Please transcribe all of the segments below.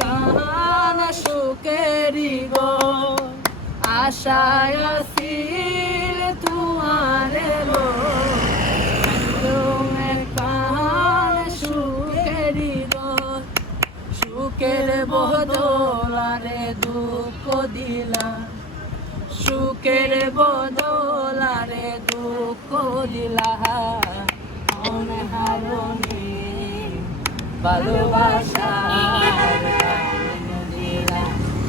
কান সুকেরি গো আশায় ছিল তোমার গো সুখের বদলারে দুঃখ দিলাম। সুখের বদলারে দুঃখ দিলা অনহারণে ভালোবাসা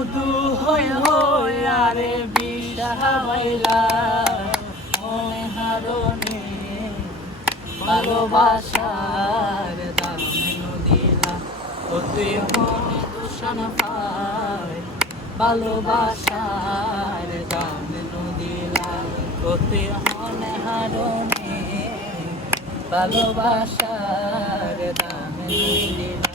মধু হয়ে হয়ে আরে বিষাইলা মনে হারণে ভালোবাসার দাম দিলা ও তুই মনে দূষণ পাই ভালোবাসার দাম দিলা ও তুই মনে হারণে ভালোবাসার দাম দিলা